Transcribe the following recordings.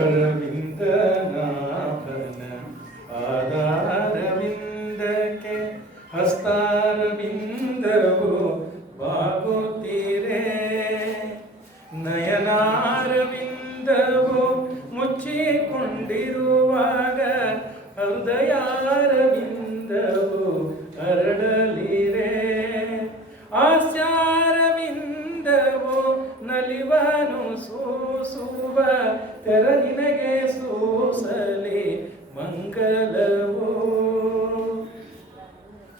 ಅರವಿಂದನಾಭನ ಪಾದಾರವಿಂದಕ್ಕೆ ಹಸ್ತಾರವಿಂದವು ಬಾಗುತ್ತೀರೆ, ನಯನಾರವಿಂದವು ಮುಚ್ಚಿಕೊಂಡಿರುವಾಗ ಹೃದಯಾರವಿಂದವು ಅರಳಲಿರೆ, ಹಾಸ್ಯಾರವಿಂದವು ನಲಿವನು ಸೂಸುವ ತೆರ ನಿನಗೆ ಸೂಸಲಿ ಮಂಗಲವು.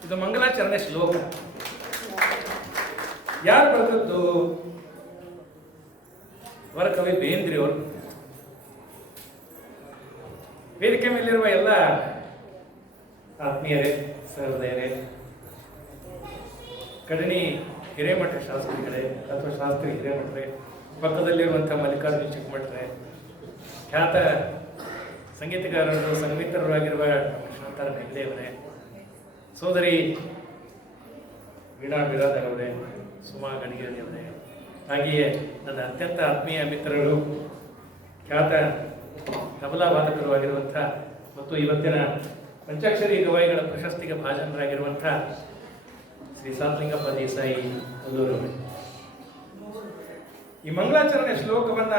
ಇದು ಮಂಗಲಾಚರಣೆ ಶ್ಲೋಕ. ಯಾರು ಬರೆದದ್ದು? ವರಕವಿ ಬೇಂದ್ರೆಯವರು. ವೇದಿಕೆ ಮೇಲಿರುವ ಎಲ್ಲ ಆತ್ಮೀಯರೇ, ಸಹೃದಯರೇ, ಕಡಣಿ ಹಿರೇಮಠ ಶಾಸ್ತ್ರಿಗಳೇ ಅಥವಾ ಶಾಸ್ತ್ರಿ ಹಿರೇಮಠರೇ, ಪಕ್ಕದಲ್ಲಿರುವಂಥ ಮಲ್ಲಿಕಾರ್ಜುನ ಚಿಕ್ಕಮಠರೇ, ಖ್ಯಾತ ಸಂಗೀತಗಾರರು ಸಂಗೀತರಾಗಿರುವ ಶಾಂತಾರ ನೆಗಡೆಯವರೇ, ಸೋದರಿ ವೀಣಾ ಬಿರಾದರ್ ಅವರೇ, ಸುಮಾ ಗಣಿಗೇರಿಯವರೇ, ಹಾಗೆಯೇ ನನ್ನ ಅತ್ಯಂತ ಆತ್ಮೀಯ ಮಿತ್ರರು, ಖ್ಯಾತ ತಬಲಾ ವಾದಕರು ಆಗಿರುವಂಥ ಮತ್ತು ಇವತ್ತಿನ ಪಂಚಾಕ್ಷರಿ ಗವಾಯಿಗಳ ಪ್ರಶಸ್ತಿಗೆ ಭಾಜನರಾಗಿರುವಂಥ ಶ್ರೀ ಸಾತ್ಲಿಂಗಪ್ಪ ದೇಸಾಯಿ ಅಲ್ಲೂರವರು. ಈ ಮಂಗಳಾಚರಣೆ ಶ್ಲೋಕವನ್ನ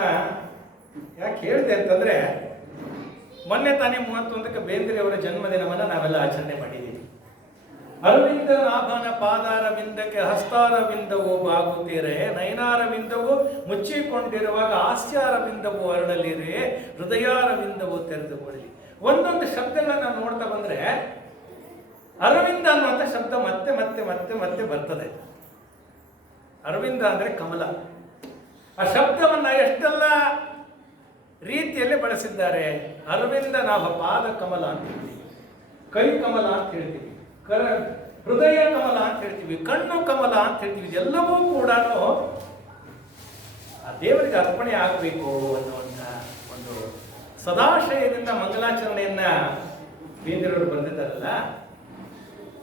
ಯಾಕೆ ಹೇಳಿದೆ ಅಂತಂದ್ರೆ, ಮೊನ್ನೆ ತಾನೇ 31ಕ್ಕೆ ಬೇಂದ್ರೆಯವರ ಜನ್ಮದಿನವನ್ನು ನಾವೆಲ್ಲ ಆಚರಣೆ ಮಾಡಿದ್ದೀವಿ. ಅರವಿಂದ ನಾಭನ ಪಾದಾರವಿಂದಕ್ಕೆ ಹಸ್ತಾರವಿಂದವು ಬಾಗುತ್ತೀರೆ, ನಯನಾರವಿಂದವು ಮುಚ್ಚಿಕೊಂಡಿರುವಾಗ ಹಾಸ್ಯಾರವಿಂದವು ಅರಳಲಿರೆ, ಹೃದಯಾರವಿಂದವು ತೆರೆದುಕೊಳ್ಳಿ. ಒಂದೊಂದು ಶಬ್ದಗಳನ್ನ ನೋಡ್ತಾ ಬಂದ್ರೆ ಅರವಿಂದ ಅನ್ನುವಂಥ ಶಬ್ದ ಮತ್ತೆ ಮತ್ತೆ ಮತ್ತೆ ಮತ್ತೆ ಬರ್ತದೆ. ಅರವಿಂದ ಅಂದ್ರೆ ಕಮಲ. ಆ ಶಬ್ದವನ್ನ ಎಷ್ಟೆಲ್ಲ ರೀತಿಯಲ್ಲಿ ಬಳಸಿದ್ದಾರೆ. ಅರವಿಂದ ನಾಭ ಪಾದ ಕಮಲ ಅಂತ ಹೇಳ್ತೀವಿ, ಕೈ ಕಮಲ ಅಂತ ಹೇಳ್ತೀವಿ, ಹೃದಯ ಕಮಲ ಅಂತ ಹೇಳ್ತೀವಿ, ಕಣ್ಣು ಕಮಲ ಅಂತ ಹೇಳ್ತೀವಿ. ಎಲ್ಲವೂ ಕೂಡ ಆ ದೇವರಿಗೆ ಅರ್ಪಣೆ ಆಗಬೇಕು ಅನ್ನುವಂಥ ಒಂದು ಸದಾಶಯದಿಂದ ಮಂಗಲಾಚರಣೆಯನ್ನ ಬೇಂದ್ರೆಯವರು ಬಂದಿದ್ದಾರಲ್ಲ.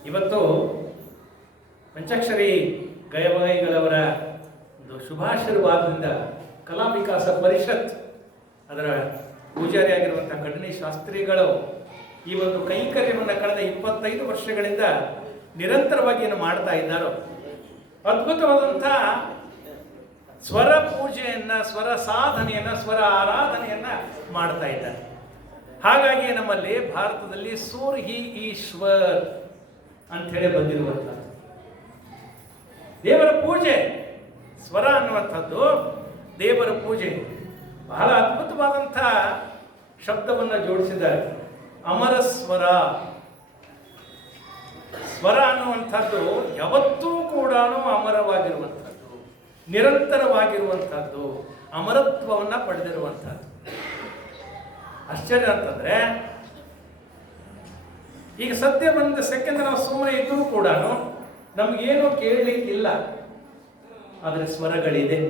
ಇವತ್ತು ಪಂಚಾಕ್ಷರಿ ಗವಾಯಿಗಳವರ ಒಂದು ಶುಭಾಶೀರ್ವಾದದಿಂದ ಕಲಾ ವಿಕಾಸ ಪರಿಷತ್ ಅದರ ಪೂಜಾರಿಯಾಗಿರುವಂಥ ಕಡಣಿ ಶಾಸ್ತ್ರಿಗಳು ಈ ಒಂದು ಕೈಂಕರ್ಯವನ್ನು ಕಳೆದ 25 ವರ್ಷಗಳಿಂದ ನಿರಂತರವಾಗಿ ಏನು ಮಾಡ್ತಾ ಇದ್ದಾರೋ, ಅದ್ಭುತವಾದಂಥ ಸ್ವರ ಪೂಜೆಯನ್ನ, ಸ್ವರ ಸಾಧನೆಯನ್ನ, ಸ್ವರ ಆರಾಧನೆಯನ್ನ ಮಾಡ್ತಾ ಇದ್ದಾರೆ. ಹಾಗಾಗಿ ನಮ್ಮಲ್ಲಿ ಭಾರತದಲ್ಲಿ ಸೂರ್ ಹಿ ಈಶ್ವರ್ ಅಂತ ಹೇಳಿ ಬಂದಿರುವಂಥ ದೇವರ ಪೂಜೆ, ಸ್ವರ ಅನ್ನುವಂಥದ್ದು ದೇವರ ಪೂಜೆ. ಬಹಳ ಅದ್ಭುತವಾದಂಥ ಶಬ್ದವನ್ನು ಜೋಡಿಸಿದ್ದಾರೆ. ಅಮರ ಸ್ವರ. ಸ್ವರ ಅನ್ನುವಂಥದ್ದು ಯಾವತ್ತೂ ಕೂಡ ಅಮರವಾಗಿರುವಂಥದ್ದು, ನಿರಂತರವಾಗಿರುವಂಥದ್ದು, ಅಮರತ್ವವನ್ನು ಪಡೆದಿರುವಂಥದ್ದು. ಆಶ್ಚರ್ಯ ಅಂತಂದ್ರೆ, ಈಗ ಸದ್ಯ ಒಂದು ಸೆಕೆಂಡ್ ನಾವು ಸುಮ್ಮನೆ ಇದ್ರೂ ಕೂಡ ನಮಗೇನು ಕೇಳಲಿಕ್ಕಿಲ್ಲ, ಆದರೆ ಸ್ವರಗಳಿದೆ.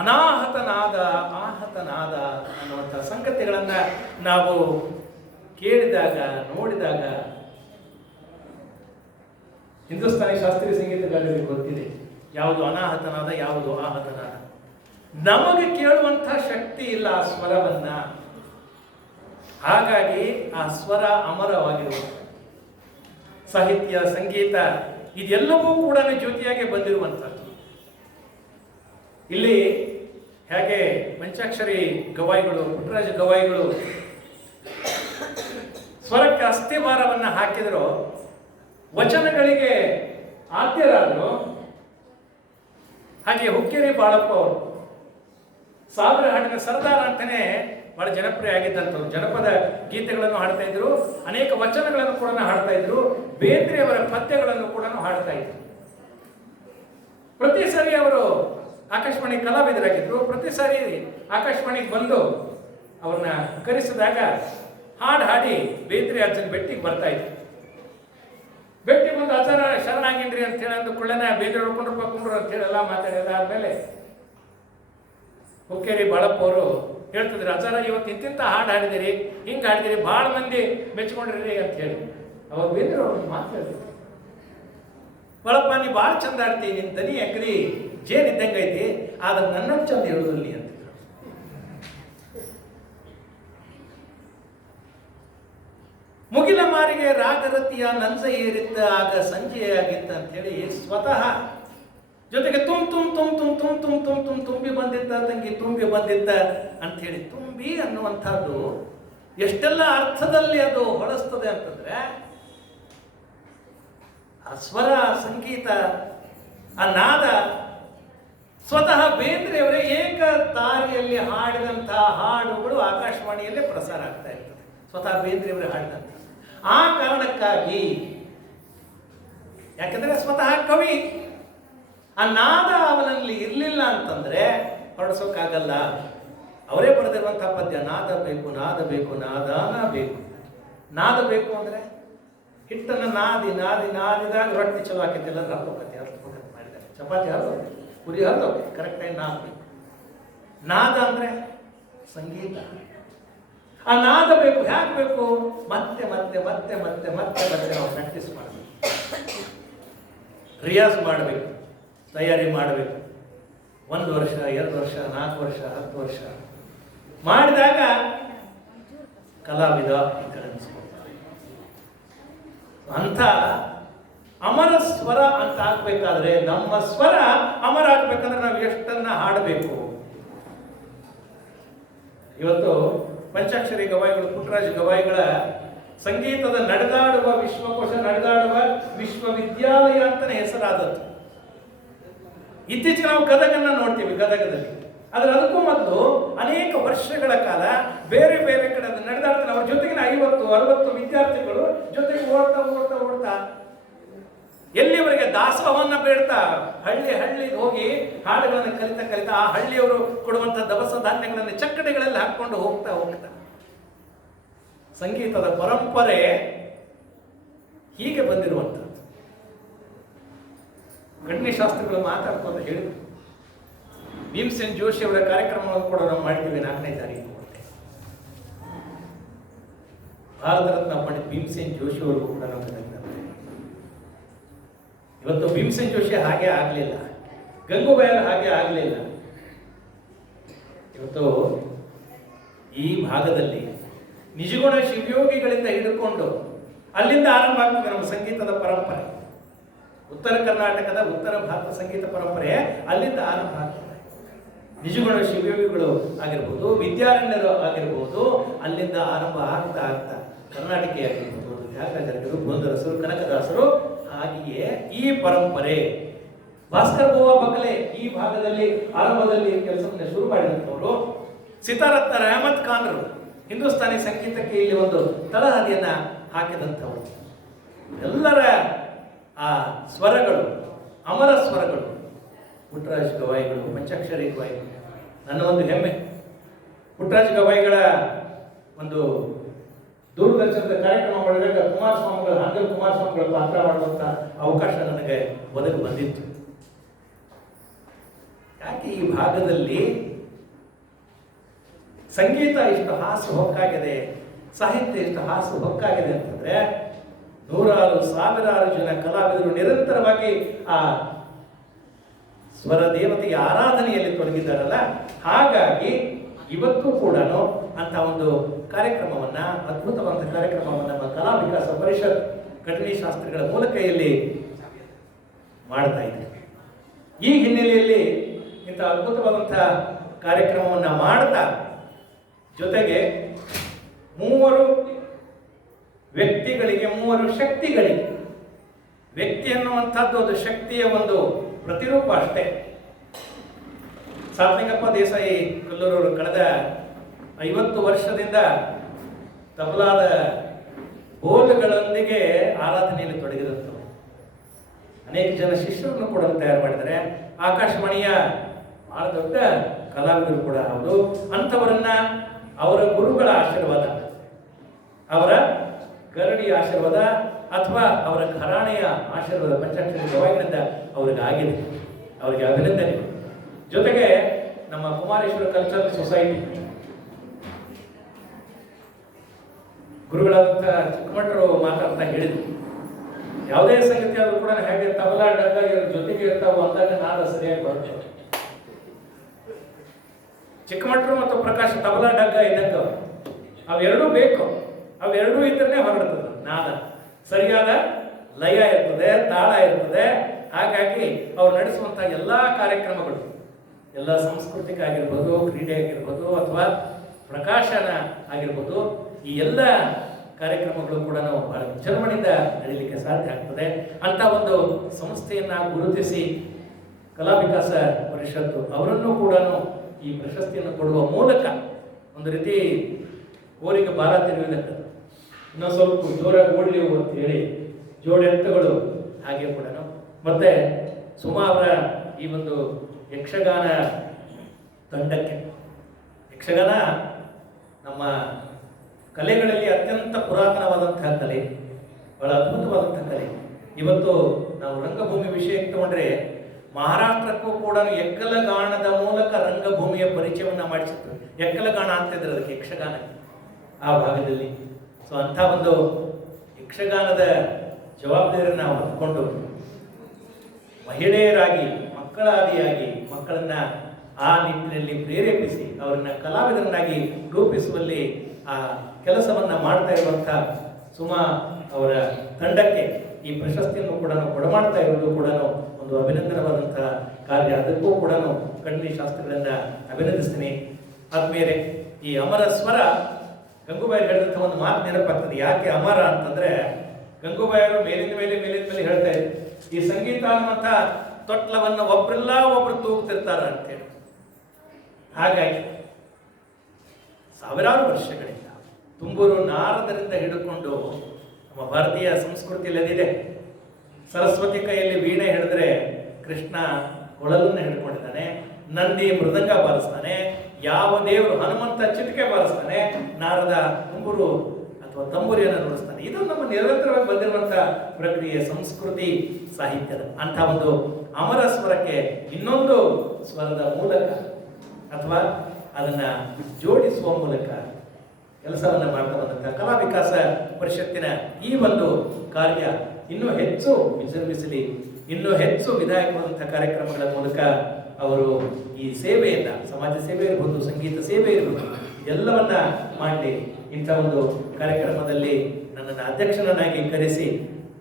ಅನಾಹತನಾದ, ಆಹತನಾದ ಅನ್ನುವಂಥ ಸಂಗತಿಗಳನ್ನು ನಾವು ಕೇಳಿದಾಗ, ನೋಡಿದಾಗ ಹಿಂದೂಸ್ತಾನಿ ಶಾಸ್ತ್ರೀಯ ಸಂಗೀತಗಾರರಿಗೆ ಗೊತ್ತಿದೆ ಯಾವುದು ಅನಾಹತನಾದ, ಯಾವುದು ಆಹತನಾದ. ನಮಗೆ ಕೇಳುವಂಥ ಶಕ್ತಿ ಇಲ್ಲ ಆ ಸ್ವರವನ್ನ. ಹಾಗಾಗಿ ಆ ಸ್ವರ ಅಮರವಾಗಿರುವ ಸಾಹಿತ್ಯ, ಸಂಗೀತ ಇದೆಲ್ಲವೂ ಕೂಡ ಜೊತೆಯಾಗಿ ಬಂದಿರುವಂಥದ್ದು. ಇಲ್ಲಿ ಹೇಗೆ ಪಂಚಾಕ್ಷರಿ ಗವಾಯಿಗಳು, ಪುಟ್ಟರಾಜ ಗವಾಯಿಗಳು ಸ್ವರಕ್ಕೆ ಅಸ್ಥಿಭಾರವನ್ನು ಹಾಕಿದ್ರು, ವಚನಗಳಿಗೆ ಆದ್ಯರಾದರು. ಹಾಗೆ ಹುಕ್ಕೇರಿ ಬಾಳಪ್ಪ ಅವರು ಸಾವಿರ ಹಾಡಿನ ಸರ್ದಾರ ಅಂತಾನೆ ಬಹಳ ಜನಪ್ರಿಯ ಆಗಿದ್ದಂಥವ್ರು. ಜನಪದ ಗೀತೆಗಳನ್ನು ಹಾಡ್ತಾ ಇದ್ರು, ಅನೇಕ ವಚನಗಳನ್ನು ಕೂಡ ಹಾಡ್ತಾ ಇದ್ರು, ಬೇಂದ್ರೆಯವರ ಪದ್ಯಗಳನ್ನು ಕೂಡ ಹಾಡ್ತಾ ಇದ್ರು. ಪ್ರತಿ ಸಾರಿ ಅವರು ಆಕಾಶವಾಣಿ ಕಲಾವಿದರಾಗಿದ್ರು. ಪ್ರತಿ ಸಾರಿ ಆಕಾಶವಾಣಿಗೆ ಬಂದು ಅವ್ರನ್ನ ಕರೆಸಿದಾಗ ಹಾಡು ಹಾಡಿ ಬೇಂದ್ರೆ ಅಜ್ಜನ ಬೆಟ್ಟಿಗೆ ಬರ್ತಾ ಇದ್ರು. ಬೆಟ್ಟಿ ಬಂದು ಅಜ್ಜನ ಶರಣಾಗಿನ್ರಿ ಅಂತ ಹೇಳಿ ಅಂದ ಕೂಡಲೇ ಬೇಂದ್ರೆ ಕುಂಡ್ರು ಅಂತ ಹೇಳಿ ಎಲ್ಲ ಮಾತಾಡಿದ ಆದ್ಮೇಲೆ ಹುಕ್ಕೇರಿ ಬಾಳಪ್ಪ ಅವರು ಹೇಳ್ತಿದ್ರು, ಅಜ್ಜಾರ ಇವತ್ತು ಇಂತಿಂತ ಹಾಡು ಹಾಡಿದಿರಿ, ಹಿಂಗೆ ಹಾಡಿದಿರಿ, ಭಾಳ ಮಂದಿ ಮೆಚ್ಕೊಂಡಿರಿ ಅಂತ ಹೇಳಿ. ಅವಾಗ ಬೇಂದ್ರೆ ಅವ್ರು ಮಾತಾಡಿದ್ರು, ಬಾಳಪ್ಪ ನೀ ಭಾಳ ಚಂದ ಆಡ್ತಿ, ನಿನ್ನ ದನಿ ಅಗ್ರಿ ಜೇನ್ ಇದ್ದಂಗೆ ಐತಿ, ಆದ್ರೆ ನನ್ನ ಚಂದ ಹೇಳುದಲ್ಲಿ ಅಂತಿದ್ರು. ಮುಗಿಲ ಮಾರಿಗೆ ರಾಗರತಿಯ ನಂಜ ಏರಿತ್ತ ಆಗ ಸಂಜೆಯಾಗಿತ್ತ ಅಂತ ಹೇಳಿ ಸ್ವತಃ ಜೊತೆಗೆ ತುಂಬಿ ಬಂದಿದ್ದ ತಂಗಿ ತುಂಬಿ ಬಂದಿದ್ದ ಅಂತ ಹೇಳಿ ತುಂಬಿ ಅನ್ನುವಂಥದ್ದು ಎಷ್ಟೆಲ್ಲ ಅರ್ಥದಲ್ಲಿ ಅದು ಹೊಳಸ್ತದೆ ಅಂತಂದ್ರೆ ಆ ಸ್ವರ, ಸಂಗೀತ, ಆ ನಾದ ಸ್ವತಃ ಬೇಂದ್ರೆಯವರೇ ಏಕ ತಾರಿಯಲ್ಲಿ ಹಾಡಿದಂತಹ ಹಾಡುಗಳು ಆಕಾಶವಾಣಿಯಲ್ಲೇ ಪ್ರಸಾರ ಆಗ್ತಾ ಇರ್ತದೆ. ಸ್ವತಃ ಬೇಂದ್ರೆಯವರೇ ಹಾಡಿದಂಥ ಆ ಕಾರಣಕ್ಕಾಗಿ, ಯಾಕಂದ್ರೆ ಸ್ವತಃ ಕವಿ, ಆ ನಾದ ಅವನಲ್ಲಿ ಇರಲಿಲ್ಲ ಅಂತಂದ್ರೆ ಹೊರಡಿಸೋಕ್ಕಾಗಲ್ಲ. ಅವರೇ ಬರೆದಿರುವಂತಹ ಪದ್ಯ ನಾದ ಬೇಕು, ನಾದ ಬೇಕು, ನಾದಾನ ಬೇಕು. ನಾದ ಬೇಕು ಅಂದ್ರೆ ಹಿಟ್ಟನ್ನು ನಾದಿ ನಾದಿ ನಾದಿದಾಗ ರೊಟ್ಟಿ ಚಲೋ ಹಾಕಿದ್ದೆಲ್ಲ ಹರ್ದೋಕತಿ ಮಾಡಿದ್ದಾರೆ. ಚಪಾತಿ ಹರ್ದೋಕೆ, ಪುರಿ ಹರ್ದೋಕೆ, ಕರೆಕ್ಟಾಗಿ ನಾದಬೇಕು. ನಾದ ಅಂದ್ರೆ ಸಂಗೀತ. ಆ ನಾದ ಬೇಕು. ಹ್ಯಾಕ್ ಬೇಕು? ಮತ್ತೆ ಮತ್ತೆ ಮತ್ತೆ ಮತ್ತೆ ಮತ್ತೆ ಮತ್ತೆ ನಾವು ಪ್ರಾಕ್ಟೀಸ್ ಮಾಡಬೇಕು, ರಿಯಾಜ್ ಮಾಡಬೇಕು, ತಯಾರಿ ಮಾಡಬೇಕು. 1 ವರ್ಷ, 2 ವರ್ಷ, 4 ವರ್ಷ, 10 ವರ್ಷ ಮಾಡಿದಾಗ ಕಲಾವಿದ ಅಂತ ಅನಿಸ್ಕೊಳ್ತಾರೆ. ಅಂಥ ಅಮರ ಸ್ವರ ಅಂತ ಆಗ್ಬೇಕಾದ್ರೆ, ನಮ್ಮ ಸ್ವರ ಅಮರ ಆಗ್ಬೇಕಂದ್ರೆ ನಾವು ಎಷ್ಟನ್ನ ಹಾಡಬೇಕು. ಇವತ್ತು ಪಂಚಾಕ್ಷರಿ ಗವಾಯಿಗಳು, ಪುಟ್ಟರಾಜ ಗವಾಯಿಗಳ ಸಂಗೀತದ ನಡೆದಾಡುವ ವಿಶ್ವಕೋಶ, ನಡೆದಾಡುವ ವಿಶ್ವವಿದ್ಯಾಲಯ ಅಂತಾನೆ ಹೆಸರಾದದ್ದು. ಇತ್ತೀಚೆಗೆ ನಾವು ಗದಗನ್ನ ನೋಡ್ತೀವಿ, ಗದಗದಲ್ಲಿ. ಆದ್ರೆ ಅದಕ್ಕೂ ಮೊದಲು ಅನೇಕ ವರ್ಷಗಳ ಕಾಲ ಬೇರೆ ಬೇರೆ ಕಡೆ ಅದು ನಡೆದಾಡ್ತಾನೆ. ಅವ್ರ ಜೊತೆಗಿನ 50-60 ವಿದ್ಯಾರ್ಥಿಗಳು ಜೊತೆಗೆ ಓಡ್ತಾ ಓಡ್ತಾ ಓಡ್ತಾ ಎಲ್ಲಿವರೆಗೆ ದಾಸೋಹವನ್ನ ಬೇಡ್ತಾ ಹಳ್ಳಿಗೆ ಹೋಗಿ ಹಾಡುಗಳನ್ನು ಕಲಿತಾ ಕಲಿತಾ ಆ ಹಳ್ಳಿಯವರು ಕೊಡುವಂತಹ ದವಸ ಧಾನ್ಯಗಳನ್ನು ಚಕ್ಕಡೆಗಳಲ್ಲಿ ಹಾಕೊಂಡು ಹೋಗ್ತಾ ಹೋಗ್ತಾ ಸಂಗೀತದ ಪರಂಪರೆ ಹೀಗೆ ಬಂದಿರುವಂಥದ್ದು. ಗಣ್ಯಶಾಸ್ತ್ರಿಗಳು ಮಾತಾಡ್ಕೊಂಡು ಹೇಳಿದ್ರು, ಭೀಮಸೇನ್ ಜೋಶಿ ಅವರ ಕಾರ್ಯಕ್ರಮವನ್ನು ಕೂಡ ನಾವು ಮಾಡಿದ್ದೀವಿ 4ನೇ ತಾರೀಕು. ಭಾರತ ರತ್ನ ಪಂಡಿತ್ ಭೀಮಸೇನ್ ಜೋಶಿ ಅವರಿಗೂ ಕೂಡ ನಾವು ಕರೀತಾರೆ. ಇವತ್ತು ಭೀಮಸೇನ್ ಜೋಶಿ ಹಾಗೆ ಆಗಲಿಲ್ಲ, ಗಂಗೂಬಾಯರು ಹಾಗೆ ಆಗಲಿಲ್ಲ. ಇವತ್ತು ಈ ಭಾಗದಲ್ಲಿ ನಿಜಗುಣ ಶಿವಯೋಗಿಗಳಿಂದ ಹಿಡ್ಕೊಂಡು ಅಲ್ಲಿಂದ ಆರಂಭ ಆಗ್ತದೆ ನಮ್ಮ ಸಂಗೀತದ ಪರಂಪರೆ. ಉತ್ತರ ಕರ್ನಾಟಕದ, ಉತ್ತರ ಭಾರತ ಸಂಗೀತ ಪರಂಪರೆ ಅಲ್ಲಿಂದ ಆರಂಭ ಆಗ್ತದೆ. ನಿಜಗುಣ ಶಿವಯೋಗಿಗಳು ಆಗಿರ್ಬೋದು, ವಿದ್ಯಾರಣ್ಯರು ಆಗಿರ್ಬೋದು, ಅಲ್ಲಿಂದ ಆರಂಭ ಆಗ್ತಾ ಆಗ್ತಾ ಕರ್ನಾಟಕ ಆಗಿರ್ಬೋದು, ತ್ಯಾಗರಾಜರು, ಗೋಂದರಸರು, ಕನಕದಾಸರು, ಹಾಗೆಯೇ ಈ ಪರಂಪರೆ ಭಾಸ್ಕರ್ ಬೋವಾ ಬಕಲೆ ಈ ಭಾಗದಲ್ಲಿ ಆರಂಭದಲ್ಲಿ ಕೆಲಸವನ್ನು ಶುರು ಮಾಡಿದಂಥವರು. ಸಿತಾರತ್ನ ರೆಹಮತ್ ಖಾನ್ರು ಹಿಂದೂಸ್ತಾನಿ ಸಂಗೀತಕ್ಕೆ ಇಲ್ಲಿ ಒಂದು ತಳಹದಿಯನ್ನ ಹಾಕಿದಂಥವರು. ಎಲ್ಲರ ಆ ಸ್ವರಗಳು ಅಮರ ಸ್ವರಗಳು. ಪುಟ್ಟರಾಜ ಗವಾಯಿಗಳು, ಪಂಚಾಕ್ಷರಿ ಗವಾಯಿಗಳು ನನ್ನ ಒಂದು ಹೆಮ್ಮೆ. ಪುಟ್ಟರಾಜ ಗವಾಯಿಗಳ ಒಂದು ದೂರದರ್ಶನದ ಕಾರ್ಯಕ್ರಮ ಮಾಡಿದಾಗ ಕುಮಾರಸ್ವಾಮಿಗಳು, ಹಾಂಗಲ್ ಕುಮಾರಸ್ವಾಮಿಗಳು ಪಾತ್ರ ಮಾಡುವಂತ ಅವಕಾಶ ನನಗೆ ಒದಗಿ ಬಂದಿತ್ತು. ಯಾಕೆ ಈ ಭಾಗದಲ್ಲಿ ಸಂಗೀತ ಇಷ್ಟು ಹಾಸು ಹೊಕ್ಕಾಗಿದೆ, ಸಾಹಿತ್ಯ ಇಷ್ಟು ಹಾಸು ಹೊಕ್ಕಾಗಿದೆ ಅಂತಂದ್ರೆ ನೂರಾರು ಸಾವಿರಾರು ಜನ ಕಲಾವಿದರು ನಿರಂತರವಾಗಿ ಆ ಸ್ವರ ದೇವತೆಗೆ ಆರಾಧನೆಯಲ್ಲಿ ತೊಡಗಿದ್ದಾರಲ್ಲ. ಹಾಗಾಗಿ ಇವತ್ತು ಕೂಡ ಅಂತ ಒಂದು ಕಾರ್ಯಕ್ರಮವನ್ನ, ಅದ್ಭುತವಾದ ಕಾರ್ಯಕ್ರಮವನ್ನ ನಮ್ಮ ಕಲಾ ವಿಕಾಸ ಪರಿಷತ್ ಘಟನೆಶಾಸ್ತ್ರಿಗಳ ಮೂಲಕ ಇಲ್ಲಿ ಮಾಡ್ತಾ ಇದೆ. ಈ ಹಿನ್ನೆಲೆಯಲ್ಲಿ ಇಂಥ ಅದ್ಭುತವಾದಂತಹ ಕಾರ್ಯಕ್ರಮವನ್ನ ಮಾಡ್ತಾ ಜೊತೆಗೆ 3 ವ್ಯಕ್ತಿಗಳಿಗೆ, 3 ಶಕ್ತಿಗಳಿಗೆ, ವ್ಯಕ್ತಿ ಅನ್ನುವಂಥದ್ದು ಅದು ಶಕ್ತಿಯ ಒಂದು ಪ್ರತಿರೂಪ ಅಷ್ಟೇ. ಸಾತ್ವಿಕಪ್ಪ ದೇಸಾಯಿ ಕೊಲ್ಲೂರವರು ಕಳೆದ 50 ವರ್ಷದಿಂದ ತಬಲಾದ ಬೋಲ್ಗಳೊಂದಿಗೆ ಆರಾಧನೆಯಲ್ಲಿ ತೊಡಗಿದಂಥವ್ರು. ಅನೇಕ ಜನ ಶಿಷ್ಯರನ್ನು ಕೂಡ ತಯಾರು ಮಾಡಿದ್ದಾರೆ. ಆಕಾಶವಾಣಿಯ ಬಹಳ ದೊಡ್ಡ ಕಲಾವಿದರು ಕೂಡ ಹೌದು. ಅಂಥವರನ್ನ ಅವರ ಗುರುಗಳ ಆಶೀರ್ವಾದ, ಅವರ ಗರಡಿ ಆಶೀರ್ವಾದ ಅಥವಾ ಅವರ ಘರಾಣೆಯ ಆಶೀರ್ವಾದ ಪಂಚಾಕ್ಷರಿ ಗವಾಯಿಗಳಿಂದ ಅವ್ರಿಗೆ ಆಗಿದೆ. ಅವರಿಗೆ ಅಭಿನಂದನೆ. ಜೊತೆಗೆ ನಮ್ಮ ಕುಮಾರೇಶ್ವರ ಕಲ್ಚರಲ್ ಸೊಸೈಟಿ ಗುರುಗಳಾದಂಥ ಚಿಕ್ಕಮಠರು ಮಾತಾಡ್ತಾ ಹೇಳಿದ್ರು, ಯಾವುದೇ ಸಂಗತಿ ಆದರೂ ಕೂಡ ಹೇಗೆ ತಬಲಾ ಡಗ್ಗ ಇವ್ರ ಜೊತೆಗೆ ಇರ್ತಾವ ಅಂದಾಗ ನಾದ ಸರಿಯಾಗಿ ಬರ್ತದೆ. ಚಿಕ್ಕಮಟ್ರು ಮತ್ತು ಪ್ರಕಾಶ ತಬಲಾ ಡಗ್ಗ ಇದ್ದಂಗೆ ಅವೆರಡೂ ಬೇಕು. ಅವೆರಡೂ ಇದ್ರೇ ಹೊರಡ್ತದೆ ನಾದ. ಸರಿಯಾದ ಲಯ ಇರ್ತದೆ, ತಾಳ ಇರ್ತದೆ. ಹಾಗಾಗಿ ಅವ್ರು ನಡೆಸುವಂಥ ಎಲ್ಲ ಕಾರ್ಯಕ್ರಮಗಳು, ಎಲ್ಲ ಸಾಂಸ್ಕೃತಿಕ ಆಗಿರ್ಬೋದು, ಕ್ರೀಡೆ ಆಗಿರ್ಬೋದು, ಅಥವಾ ಪ್ರಕಾಶನ ಆಗಿರ್ಬೋದು, ಈ ಎಲ್ಲ ಕಾರ್ಯಕ್ರಮಗಳು ಕೂಡ ನಾವು ಬಹಳ ವಿಜೃಂಭಣೆಯಿಂದ ನಡೀಲಿಕ್ಕೆ ಸಾಧ್ಯ ಆಗ್ತದೆ. ಅಂತ ಒಂದು ಸಂಸ್ಥೆಯನ್ನ ಗುರುತಿಸಿ ಕಲಾ ವಿಕಾಸ ಪರಿಷತ್ತು ಅವರನ್ನು ಕೂಡ ಈ ಪ್ರಶಸ್ತಿಯನ್ನು ಕೊಡುವ ಮೂಲಕ ಒಂದು ರೀತಿ ಓರಿಗೆ ಭಾರ ತಿರುವುದಕ್ಕೆ ಇನ್ನೊಂದು ಸ್ವಲ್ಪ ಜೋರಾಗಿ ಓಡಲಿ ಅಂತ ಹೇಳಿ ಜೋಡೆತ್ತುಗಳು ಹಾಗೆ ಕೂಡ ಮತ್ತೆ ಸುಮಾ ಅವರ ಈ ಒಂದು ಯಕ್ಷಗಾನ ತಂಡಕ್ಕೆ, ಯಕ್ಷಗಾನ ನಮ್ಮ ಕಲೆಗಳಲ್ಲಿ ಅತ್ಯಂತ ಪುರಾತನವಾದಂತಹ ಕಲೆ, ಬಹಳ ಅದ್ಭುತವಾದಂತಹ ಕಲೆ. ಇವತ್ತು ನಾವು ರಂಗಭೂಮಿ ವಿಷಯ ತಗೊಂಡ್ರೆ ಮಹಾರಾಷ್ಟ್ರಕ್ಕೂ ಕೂಡ ಎಕ್ಕಲಗಾನದ ಮೂಲಕ ರಂಗಭೂಮಿಯ ಪರಿಚಯವನ್ನ ಮಾಡಿಸಿದ್ರು. ಎಕ್ಕಲಗಾನ ಅಂತಿದ್ರು ಅದಕ್ಕೆ, ಯಕ್ಷಗಾನ ಆ ಭಾಗದಲ್ಲಿ. ಸೊ ಅಂಥ ಒಂದು ಯಕ್ಷಗಾನದ ಜವಾಬ್ದಾರಿಯನ್ನು ನಾವು ಹೊತ್ಕೊಂಡು ಮಹಿಳೆಯರಾಗಿ, ಮಕ್ಕಳಾದಿಯಾಗಿ ಮಕ್ಕಳನ್ನ ಆ ನಿಟ್ಟಿನಲ್ಲಿ ಪ್ರೇರೇಪಿಸಿ ಅವರನ್ನ ಕಲಾವಿದರನ್ನಾಗಿ ರೂಪಿಸುವಲ್ಲಿ ಆ ಕೆಲಸವನ್ನ ಮಾಡ್ತಾ ಇರುವಂತಹ ಸುಮಾ ಅವರ ತಂಡಕ್ಕೆ ಈ ಪ್ರಶಸ್ತಿಯನ್ನು ಕೂಡ ಕೊಡಮಾಡ್ತಾ ಇರೋದು ಕೂಡ ಒಂದು ಅಭಿನಂದನವಾದಂತಹ ಕಾರ್ಯ. ಅದಕ್ಕೂ ಕೂಡ ಕಣ್ಣಿನ ಶಾಸ್ತ್ರಗಳಿಂದ ಅಭಿನಂದಿಸ್ತೀನಿ. ಆದ್ಮೇಲೆ ಈ ಅಮರ ಸ್ವರ, ಗಂಗೂಬಾಯಿ ಹೇಳಿದಂಥ ಒಂದು ಮಾತು ನೆನಪಾಗ್ತದೆ. ಯಾಕೆ ಅಮರ ಅಂತಂದ್ರೆ, ಗಂಗೂಬಾಯಿಯವರು ಮೇಲಿಂದ ಮೇಲೆ ಹೇಳ್ತಾ ಇದ್ರು, ಈ ಸಂಗೀತ ಅನ್ನುವಂಥ ತೊಟ್ಲವನ್ನು ಒಬ್ರೆಲ್ಲ ಒಬ್ರು ತೂಗ್ತಿರ್ತಾರ ಅಂತೇಳಿ. ಹಾಗಾಗಿ ಸಾವಿರಾರು ವರ್ಷಗಳಿಂದ ತುಂಬೂರು ನಾರದರಿಂದ ಹಿಡ್ಕೊಂಡು ನಮ್ಮ ಭಾರತೀಯ ಸಂಸ್ಕೃತಿಯಲ್ಲಿ ಅದಿದೆ. ಸರಸ್ವತಿ ಕೈಯಲ್ಲಿ ವೀಣೆ ಹಿಡಿದ್ರೆ ಕೃಷ್ಣ ಕೊಳಲನ್ನು ಹಿಡ್ಕೊಂಡಿದ್ದಾನೆ, ನಂದಿ ಮೃದಂಗ ಬಾರಿಸ್ತಾನೆ, ಯಾವ ದೇವರು ಹನುಮಂತ ಚಿಟಿಕೆ ಬಾರಿಸ್ತಾನೆ, ನಾರದ ತುಂಬೂರು ಅಥವಾ ತಂಬೂರಿಯನ್ನು ನುಡಿಸ್ತಾನೆ. ಇದು ನಮ್ಮ ನಿರಂತರವಾಗಿ ಬಂದಿರುವಂತಹ ಪ್ರಕ್ರಿಯೆ, ಸಂಸ್ಕೃತಿ, ಸಾಹಿತ್ಯದ ಅಂಥ ಒಂದು ಅಮರ ಸ್ವರಕ್ಕೆ ಇನ್ನೊಂದು ಸ್ವರದ ಮೂಲಕ ಅಥವಾ ಅದನ್ನ ಜೋಡಿಸುವ ಮೂಲಕ ಕೆಲಸವನ್ನ ಮಾಡ್ತಾ ಬಂದಂತಹ ಕಲಾ ವಿಕಾಸ ಪರಿಷತ್ತಿನ ಈ ಒಂದು ಕಾರ್ಯ ಇನ್ನೂ ಹೆಚ್ಚು ವಿಜೃಂಭಿಸಲಿ, ಇನ್ನೂ ಹೆಚ್ಚು ವಿಧಾಯಕವಾದಂತಹ ಕಾರ್ಯಕ್ರಮಗಳ ಮೂಲಕ ಅವರು ಈ ಸೇವೆಯನ್ನ, ಸಮಾಜ ಸೇವೆ ಇರ್ಬೋದು, ಸಂಗೀತ ಸೇವೆ ಇರ್ಬೋದು, ಎಲ್ಲವನ್ನ ಮಾಡಲಿ. ಇಂಥ ಒಂದು ಕಾರ್ಯಕ್ರಮದಲ್ಲಿ ನನ್ನನ್ನು ಅಧ್ಯಕ್ಷನನ್ನಾಗಿ ಕರೆಸಿ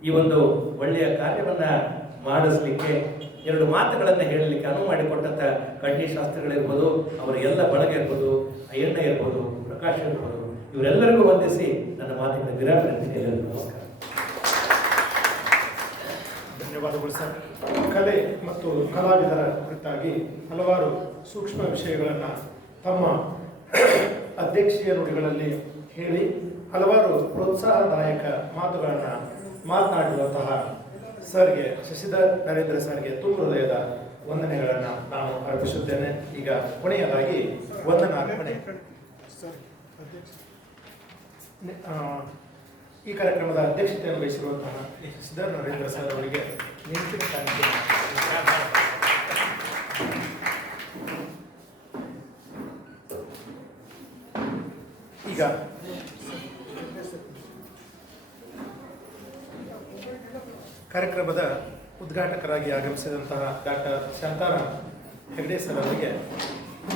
ಈ ಒಂದು ಒಳ್ಳೆಯ ಕಾರ್ಯವನ್ನ ಮಾಡಿಸ್ಲಿಕ್ಕೆ, ಎರಡು ಮಾತುಗಳನ್ನು ಹೇಳಲಿಕ್ಕೆ ಅನುವು ಮಾಡಿಕೊಟ್ಟಂತ ಕಡ್ಡಿ ಶಾಸ್ತ್ರಿಗಳಿರ್ಬೋದು, ಅವರ ಎಲ್ಲ ಬಳಗ ಇರ್ಬೋದು, ಅಯ್ಯಣ್ಣ ಇರ್ಬೋದು, ಪ್ರಕಾಶ್ ಇರ್ಬೋದು, ಇವರೆಲ್ಲರಿಗೂ ವಂದಿಸಿ ನನ್ನ ಮಾತಿನ ವಿರಾಮ. ಎಲ್ಲರಿಗೂ ನಮಸ್ಕಾರ. ಧನ್ಯವಾದಗಳು ಸರ್. ಕಲೆ ಮತ್ತು ಕಲಾವಿದರ ಕುರಿತಾಗಿ ಹಲವಾರು ಸೂಕ್ಷ್ಮ ವಿಷಯಗಳನ್ನು ತಮ್ಮ ಅಧ್ಯಕ್ಷೀಯ ನುಡಿಗಳಲ್ಲಿ ಹೇಳಿ ಹಲವಾರು ಪ್ರೋತ್ಸಾಹದಾಯಕ ಮಾತುಗಳನ್ನು ಮಾತನಾಡಿರುವಂತಹ ಸರ್ಗೆ, ಶಶಿಧರ್ ನರೇಂದ್ರ ಸರ್ಗೆ ತುಂಬ ಹೃದಯದ ವಂದನೆಗಳನ್ನು ನಾನು ಅರ್ಪಿಸುತ್ತೇನೆ. ಈಗ ಕೊನೆಯದಾಗಿ ವಂದನಾರ್ಪಣೆ. ಈ ಕಾರ್ಯಕ್ರಮದ ಅಧ್ಯಕ್ಷತೆಯನ್ನು ವಹಿಸಿರುವಂತಹ ಶಶಿಧರ್ ನರೇಂದ್ರ ಸರ್ ಅವರಿಗೆ ನೆನಪಿನ ಕಾಣಿಕೆ. ಈಗ ಕಾರ್ಯಕ್ರಮದ ಉದ್ಘಾಟಕರಾಗಿ ಆಗಮಿಸಿದಂತಹ ಡಾಕ್ಟರ್ ಶಾಂತಾರಾಮ್ ಹೆಗ್ಡೆ ಸರ್ ಅವರಿಗೆ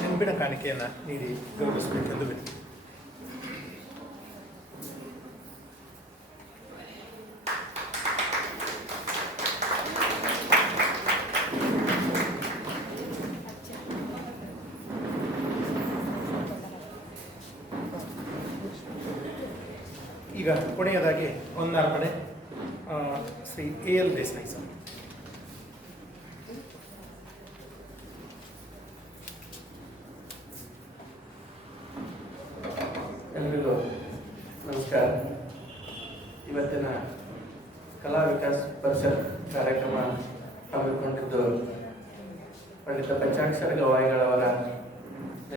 ನೆನಪಿನ ಕಾಣಿಕೆಯನ್ನು ನೀಡಿ ಗೌರವಿಸಬೇಕೆಂದು ವಿನಂತಿ. ಈಗ ಕೊನೆಯದಾಗಿ ವಂದನಾರ್ಪಣೆ ಶ್ರೀ ಎ.ಎಲ್. ದೇಸಾಯಿ ಸರ್. ಎಲ್ರಿಗೂ ನಮಸ್ಕಾರ. ಇವತ್ತಿನ ಕಲಾ ವಿಕಾಸ ಪರಿಷತ್ ಕಾರ್ಯಕ್ರಮ ಹಮ್ಮಿಕೊಂಡಿದ್ದು ಪಂಡಿತ ಪಂಚಾಕ್ಷರ ಗವಾಯಿಗಳವರ